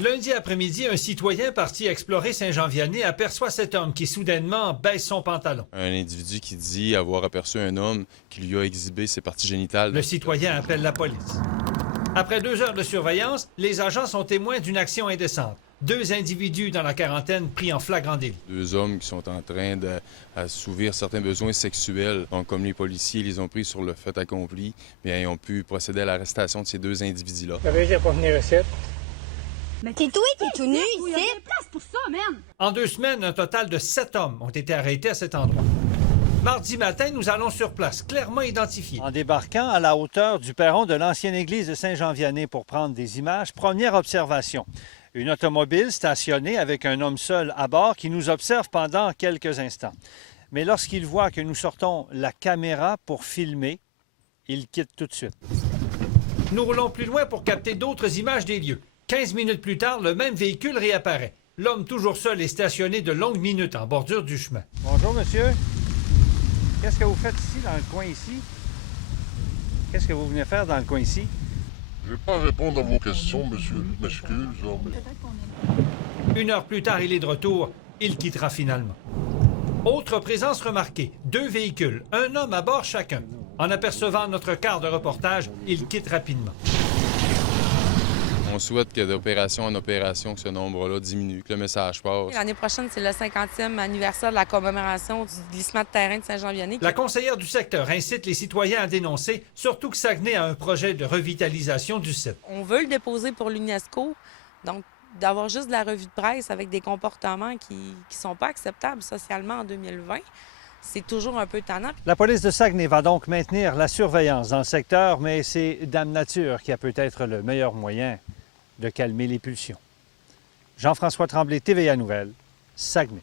Lundi après-midi, un citoyen parti explorer Saint-Jean-Vianney aperçoit cet homme qui soudainement baisse son pantalon. Un individu qui dit avoir aperçu un homme qui lui a exhibé ses parties génitales. Le citoyen appelle la police. Après 2 heures de surveillance, les agents sont témoins d'une action indécente. 2 individus dans la quarantaine pris en flagrant délit. 2 hommes qui sont en train d'assouvir certains besoins sexuels. Donc, comme les policiers les ont pris sur le fait accompli, bien, ils ont pu procéder à l'arrestation de ces 2 individus-là. T'as réussi à pas venir ici? Mais t'es tout nu Il y a ici? des places pour ça, man! En 2 semaines, un total de 7 hommes ont été arrêtés à cet endroit. Mardi matin, nous allons sur place, clairement identifiés. En débarquant à la hauteur du perron de l'ancienne église de Saint-Jean-Vianney pour prendre des images, première observation. Une automobile stationnée avec un homme seul à bord qui nous observe pendant quelques instants. Mais lorsqu'il voit que nous sortons la caméra pour filmer, il quitte tout de suite. Nous roulons plus loin pour capter d'autres images des lieux. 15 minutes plus tard, le même véhicule réapparaît. L'homme toujours seul est stationné de longues minutes en bordure du chemin. Bonjour, monsieur. Qu'est-ce que vous faites ici, dans le coin ici? Qu'est-ce que vous venez faire dans le coin ici? Je ne vais pas répondre à vos questions, monsieur. Je m'excuse. Mais... 1 heure plus tard, il est de retour. Il quittera finalement. Autre présence remarquée. 2 véhicules, un homme à bord chacun. En apercevant notre quart de reportage, il quitte rapidement. On souhaite que d'opération en opération, que ce nombre-là diminue, que le message passe. L'année prochaine, c'est le 50e anniversaire de la commémoration du glissement de terrain de Saint-Jean-Vianney. La conseillère du secteur incite les citoyens à dénoncer, surtout que Saguenay a un projet de revitalisation du site. On veut le déposer pour l'UNESCO, donc d'avoir juste de la revue de presse avec des comportements qui ne sont pas acceptables socialement en 2020. C'est toujours un peu tannant. La police de Saguenay va donc maintenir la surveillance dans le secteur, mais c'est Dame Nature qui a peut-être le meilleur moyen de calmer les pulsions. Jean-François Tremblay, TVA Nouvelles, Saguenay.